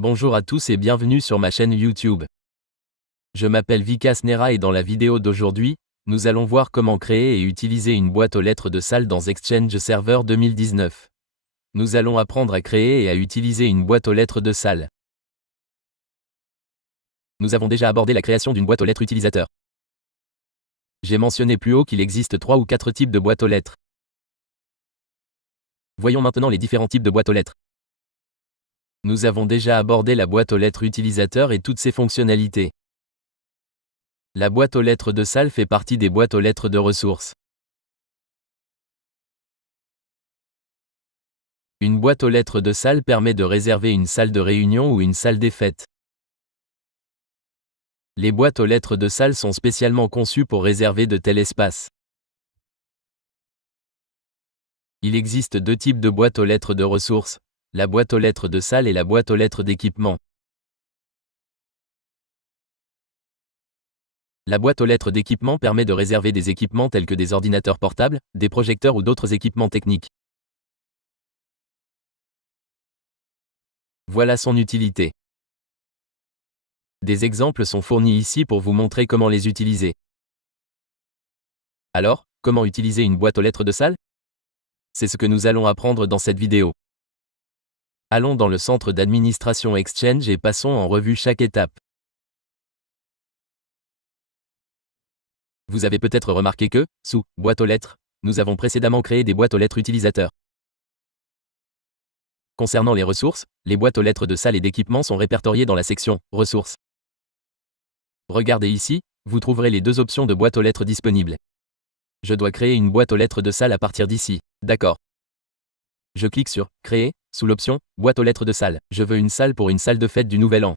Bonjour à tous et bienvenue sur ma chaîne YouTube. Je m'appelle Vikas Nera et dans la vidéo d'aujourd'hui, nous allons voir comment créer et utiliser une boîte aux lettres de salle dans Exchange Server 2019. Nous allons apprendre à créer et à utiliser une boîte aux lettres de salle. Nous avons déjà abordé la création d'une boîte aux lettres utilisateur. J'ai mentionné plus haut qu'il existe 3 ou 4 types de boîtes aux lettres. Voyons maintenant les différents types de boîtes aux lettres. Nous avons déjà abordé la boîte aux lettres utilisateur et toutes ses fonctionnalités. La boîte aux lettres de salle fait partie des boîtes aux lettres de ressources. Une boîte aux lettres de salle permet de réserver une salle de réunion ou une salle des fêtes. Les boîtes aux lettres de salle sont spécialement conçues pour réserver de tels espaces. Il existe 2 types de boîtes aux lettres de ressources, la boîte aux lettres de salle et la boîte aux lettres d'équipement. La boîte aux lettres d'équipement permet de réserver des équipements tels que des ordinateurs portables, des projecteurs ou d'autres équipements techniques. Voilà son utilité. Des exemples sont fournis ici pour vous montrer comment les utiliser. Alors, comment utiliser une boîte aux lettres de salle? C'est ce que nous allons apprendre dans cette vidéo. Allons dans le centre d'administration Exchange et passons en revue chaque étape. Vous avez peut-être remarqué que, sous « boîte aux lettres », nous avons précédemment créé des boîtes aux lettres utilisateurs. Concernant les ressources, les boîtes aux lettres de salle et d'équipement sont répertoriées dans la section « Ressources ». Regardez ici, vous trouverez les 2 options de boîte aux lettres disponibles. Je dois créer une boîte aux lettres de salle à partir d'ici, d'accord. Je clique sur « Créer » sous l'option « Boîte aux lettres de salle ». Je veux une salle pour une salle de fête du Nouvel An.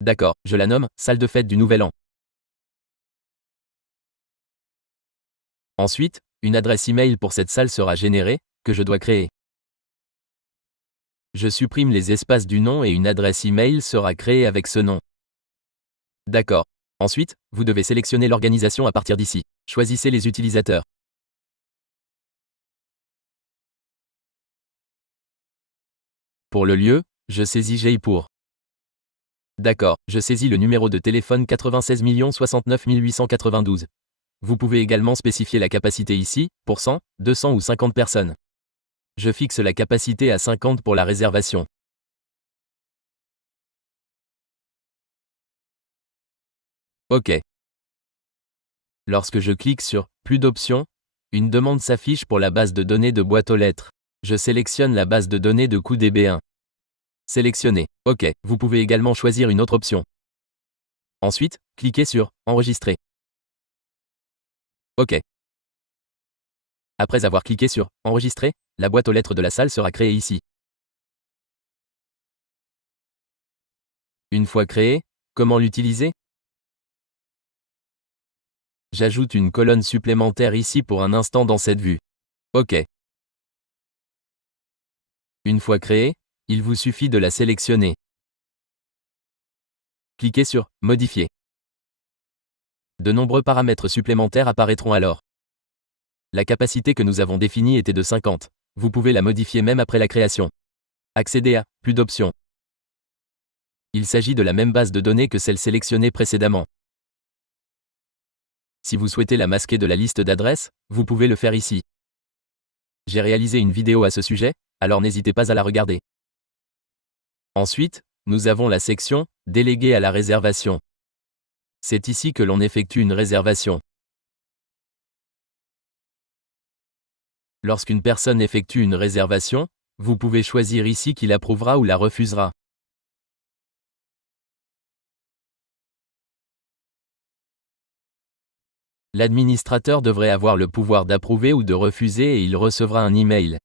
D'accord, je la nomme « Salle de fête du Nouvel An ». Ensuite, une adresse email pour cette salle sera générée, que je dois créer. Je supprime les espaces du nom et une adresse email sera créée avec ce nom. D'accord. Ensuite, vous devez sélectionner l'organisation à partir d'ici. Choisissez les utilisateurs. Pour le lieu, je saisis J pour. D'accord, je saisis le numéro de téléphone 96 069 892. Vous pouvez également spécifier la capacité ici, pour 100, 200 ou 50 personnes. Je fixe la capacité à 50 pour la réservation. OK. Lorsque je clique sur « Plus d'options », une demande s'affiche pour la base de données de boîte aux lettres. Je sélectionne la base de données de CouDB1. Sélectionnez. OK. Vous pouvez également choisir une autre option. Ensuite, cliquez sur « Enregistrer ». OK. Après avoir cliqué sur « Enregistrer », la boîte aux lettres de la salle sera créée ici. Une fois créée, comment l'utiliser? J'ajoute une colonne supplémentaire ici pour un instant dans cette vue. OK. Une fois créée, il vous suffit de la sélectionner. Cliquez sur « Modifier ». De nombreux paramètres supplémentaires apparaîtront alors. La capacité que nous avons définie était de 50. Vous pouvez la modifier même après la création. Accéder à « Plus d'options ». Il s'agit de la même base de données que celle sélectionnée précédemment. Si vous souhaitez la masquer de la liste d'adresses, vous pouvez le faire ici. J'ai réalisé une vidéo à ce sujet, alors n'hésitez pas à la regarder. Ensuite, nous avons la section « Délégué à la réservation ». C'est ici que l'on effectue une réservation. Lorsqu'une personne effectue une réservation, vous pouvez choisir ici qui l'approuvera ou la refusera. L'administrateur devrait avoir le pouvoir d'approuver ou de refuser et il recevra un email.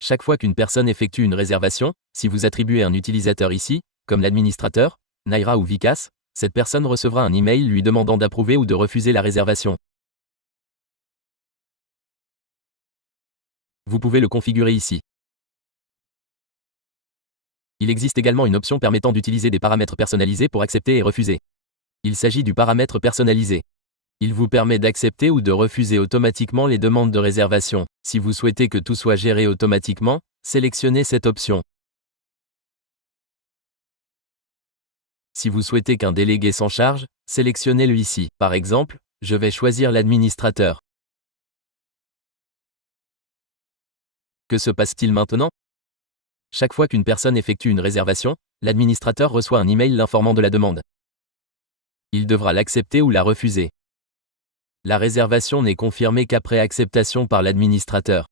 Chaque fois qu'une personne effectue une réservation, si vous attribuez un utilisateur ici, comme l'administrateur, Naira ou Vikas, cette personne recevra un email lui demandant d'approuver ou de refuser la réservation. Vous pouvez le configurer ici. Il existe également une option permettant d'utiliser des paramètres personnalisés pour accepter et refuser. Il s'agit du paramètre personnalisé. Il vous permet d'accepter ou de refuser automatiquement les demandes de réservation. Si vous souhaitez que tout soit géré automatiquement, sélectionnez cette option. Si vous souhaitez qu'un délégué s'en charge, sélectionnez-le ici. Par exemple, je vais choisir l'administrateur. Que se passe-t-il maintenant? Chaque fois qu'une personne effectue une réservation, l'administrateur reçoit un email l'informant de la demande. Il devra l'accepter ou la refuser. La réservation n'est confirmée qu'après acceptation par l'administrateur.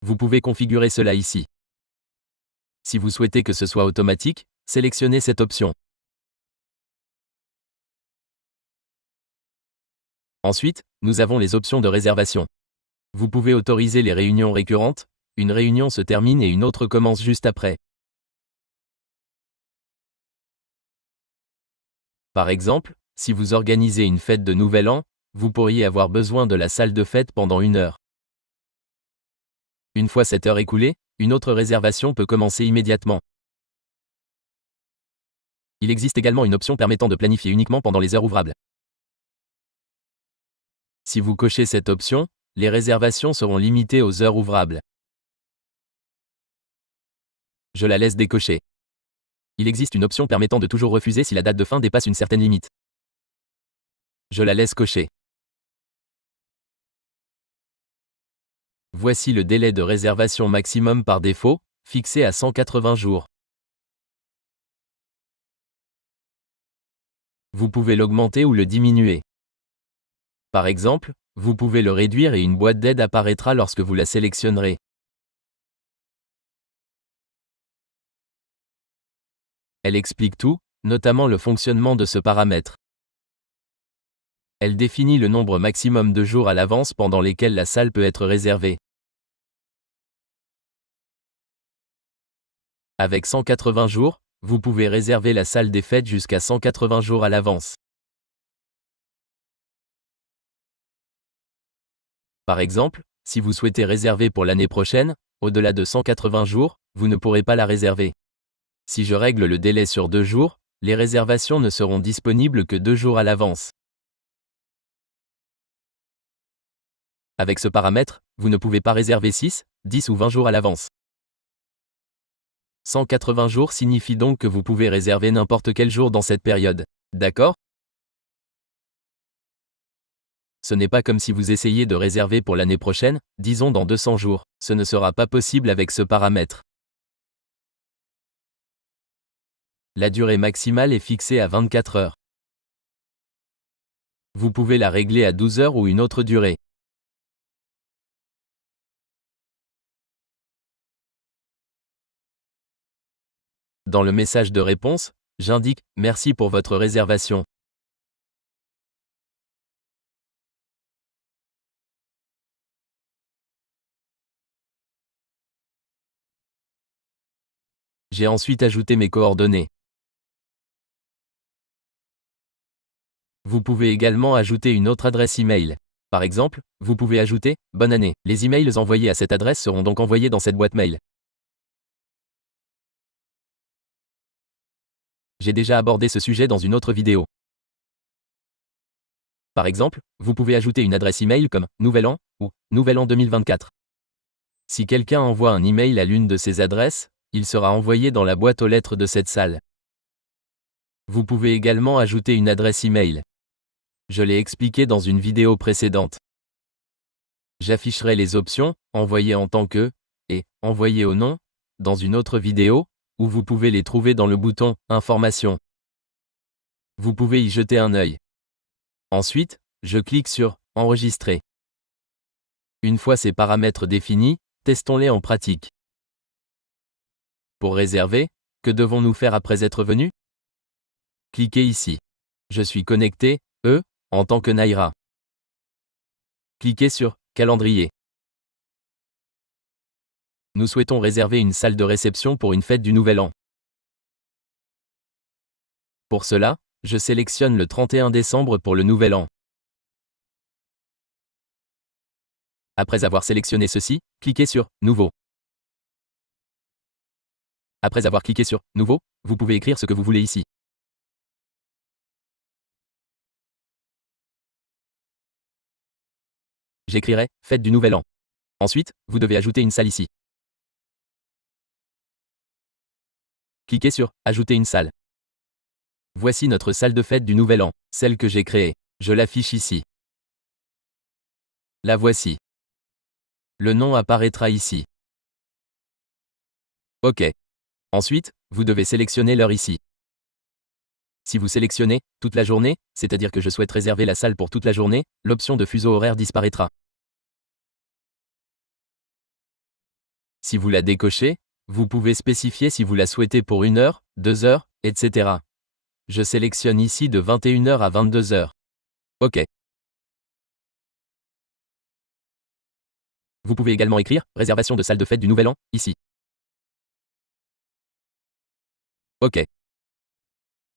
Vous pouvez configurer cela ici. Si vous souhaitez que ce soit automatique, sélectionnez cette option. Ensuite, nous avons les options de réservation. Vous pouvez autoriser les réunions récurrentes, une réunion se termine et une autre commence juste après. Par exemple, si vous organisez une fête de Nouvel An, vous pourriez avoir besoin de la salle de fête pendant 1 heure. Une fois cette heure écoulée, une autre réservation peut commencer immédiatement. Il existe également une option permettant de planifier uniquement pendant les heures ouvrables. Si vous cochez cette option, les réservations seront limitées aux heures ouvrables. Je la laisse décocher. Il existe une option permettant de toujours refuser si la date de fin dépasse une certaine limite. Je la laisse cocher. Voici le délai de réservation maximum par défaut, fixé à 180 jours. Vous pouvez l'augmenter ou le diminuer. Par exemple, vous pouvez le réduire et une boîte d'aide apparaîtra lorsque vous la sélectionnerez. Elle explique tout, notamment le fonctionnement de ce paramètre. Elle définit le nombre maximum de jours à l'avance pendant lesquels la salle peut être réservée. Avec 180 jours, vous pouvez réserver la salle des fêtes jusqu'à 180 jours à l'avance. Par exemple, si vous souhaitez réserver pour l'année prochaine, au-delà de 180 jours, vous ne pourrez pas la réserver. Si je règle le délai sur 2 jours, les réservations ne seront disponibles que 2 jours à l'avance. Avec ce paramètre, vous ne pouvez pas réserver 6, 10 ou 20 jours à l'avance. 180 jours signifie donc que vous pouvez réserver n'importe quel jour dans cette période. D'accord? Ce n'est pas comme si vous essayiez de réserver pour l'année prochaine, disons dans 200 jours. Ce ne sera pas possible avec ce paramètre. La durée maximale est fixée à 24 heures. Vous pouvez la régler à 12 heures ou une autre durée. Dans le message de réponse, j'indique « Merci pour votre réservation ». J'ai ensuite ajouté mes coordonnées. Vous pouvez également ajouter une autre adresse email. Par exemple, vous pouvez ajouter « Bonne année ». Les emails envoyés à cette adresse seront donc envoyés dans cette boîte mail. J'ai déjà abordé ce sujet dans une autre vidéo. Par exemple, vous pouvez ajouter une adresse email comme « Nouvel An » ou « Nouvel An 2024 ». Si quelqu'un envoie un email à l'une de ces adresses, il sera envoyé dans la boîte aux lettres de cette salle. Vous pouvez également ajouter une adresse email. Je l'ai expliqué dans une vidéo précédente. J'afficherai les options « Envoyer en tant que » et « Envoyer au nom » dans une autre vidéo, où vous pouvez les trouver dans le bouton « Informations ». Vous pouvez y jeter un œil. Ensuite, je clique sur « Enregistrer ». Une fois ces paramètres définis, testons-les en pratique. Pour réserver, que devons-nous faire après être venus? Cliquez ici. Je suis connecté, en tant que Naira. Cliquez sur « Calendrier ». Nous souhaitons réserver une salle de réception pour une fête du Nouvel An. Pour cela, je sélectionne le 31 décembre pour le Nouvel An. Après avoir sélectionné ceci, cliquez sur « Nouveau ». Après avoir cliqué sur « Nouveau », vous pouvez écrire ce que vous voulez ici. j'écrirai « Fête du Nouvel An ». Ensuite, vous devez ajouter une salle ici. Cliquez sur « Ajouter une salle ». Voici notre salle de fête du Nouvel An, celle que j'ai créée. Je l'affiche ici. La voici. Le nom apparaîtra ici. OK. Ensuite, vous devez sélectionner l'heure ici. Si vous sélectionnez « Toute la journée », c'est-à-dire que je souhaite réserver la salle pour toute la journée, l'option de fuseau horaire disparaîtra. Si vous la décochez, vous pouvez spécifier si vous la souhaitez pour 1 heure, 2 heures, etc. Je sélectionne ici de 21 h à 22 h. OK. Vous pouvez également écrire « Réservation de salle de fête du Nouvel An » ici. OK.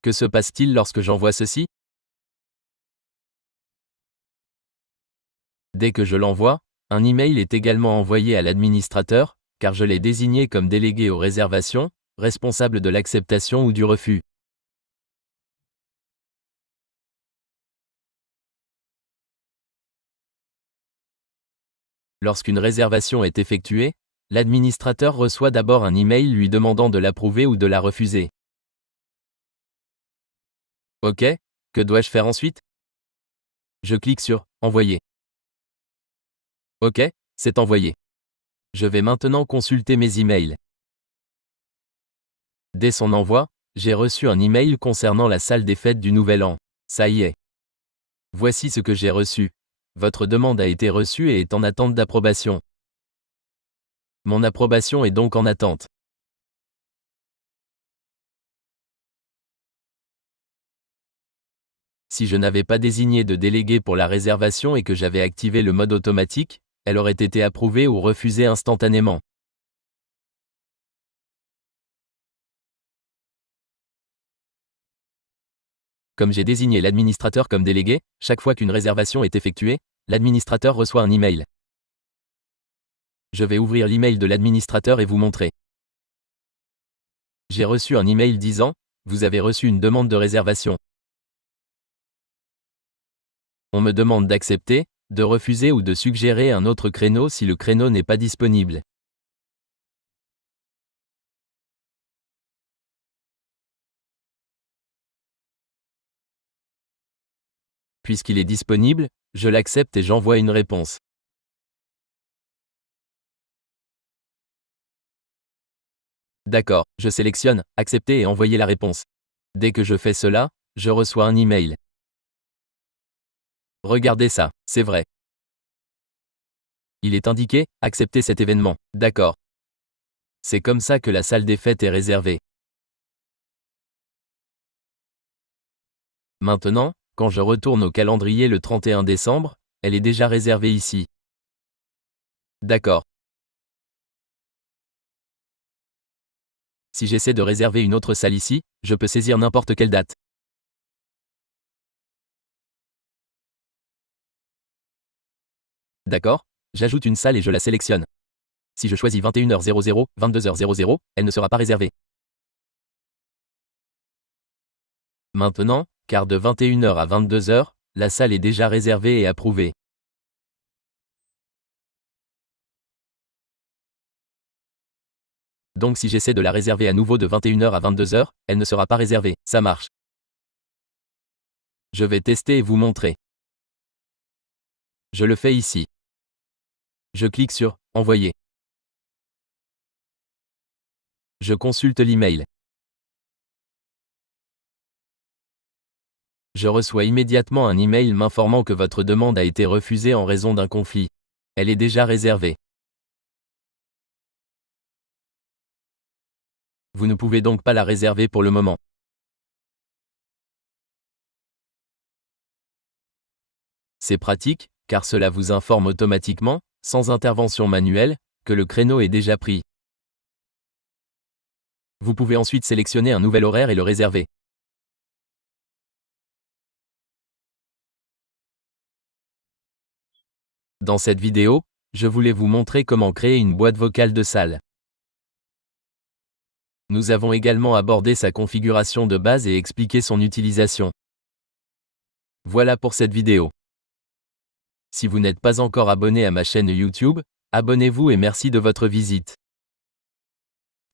Que se passe-t-il lorsque j'envoie ceci? Dès que je l'envoie, un email est également envoyé à l'administrateur, car je l'ai désigné comme délégué aux réservations, responsable de l'acceptation ou du refus. Lorsqu'une réservation est effectuée, l'administrateur reçoit d'abord un email lui demandant de l'approuver ou de la refuser. OK, que dois-je faire ensuite? Je clique sur « Envoyer ». OK, c'est envoyé. Je vais maintenant consulter mes emails. Dès son envoi, j'ai reçu un email concernant la salle des fêtes du Nouvel An. Ça y est. Voici ce que j'ai reçu. Votre demande a été reçue et est en attente d'approbation. Mon approbation est donc en attente. Si je n'avais pas désigné de délégué pour la réservation et que j'avais activé le mode automatique, elle aurait été approuvée ou refusée instantanément. Comme j'ai désigné l'administrateur comme délégué, chaque fois qu'une réservation est effectuée, l'administrateur reçoit un email. Je vais ouvrir l'email de l'administrateur et vous montrer. J'ai reçu un email disant « Vous avez reçu une demande de réservation ». On me demande d'accepter, de refuser ou de suggérer un autre créneau si le créneau n'est pas disponible. Puisqu'il est disponible, je l'accepte et j'envoie une réponse. D'accord, je sélectionne « Accepter » et envoyer la réponse. Dès que je fais cela, je reçois un email. Regardez ça, c'est vrai. Il est indiqué « Accepter cet événement ». D'accord. C'est comme ça que la salle des fêtes est réservée. Maintenant, quand je retourne au calendrier le 31 décembre, elle est déjà réservée ici. D'accord. Si j'essaie de réserver une autre salle ici, je peux saisir n'importe quelle date. D'accord, j'ajoute une salle et je la sélectionne. Si je choisis 21h00, 22h00, elle ne sera pas réservée. Maintenant, car de 21h à 22h, la salle est déjà réservée et approuvée. Donc si j'essaie de la réserver à nouveau de 21h à 22h, elle ne sera pas réservée, ça marche. Je vais tester et vous montrer. Je le fais ici. Je clique sur « Envoyer ». Je consulte l'email. Je reçois immédiatement un email m'informant que votre demande a été refusée en raison d'un conflit. Elle est déjà réservée. Vous ne pouvez donc pas la réserver pour le moment. C'est pratique, car cela vous informe automatiquement, sans intervention manuelle, que le créneau est déjà pris. Vous pouvez ensuite sélectionner un nouvel horaire et le réserver. Dans cette vidéo, je voulais vous montrer comment créer une boîte vocale de salle. Nous avons également abordé sa configuration de base et expliqué son utilisation. Voilà pour cette vidéo. Si vous n'êtes pas encore abonné à ma chaîne YouTube, abonnez-vous et merci de votre visite.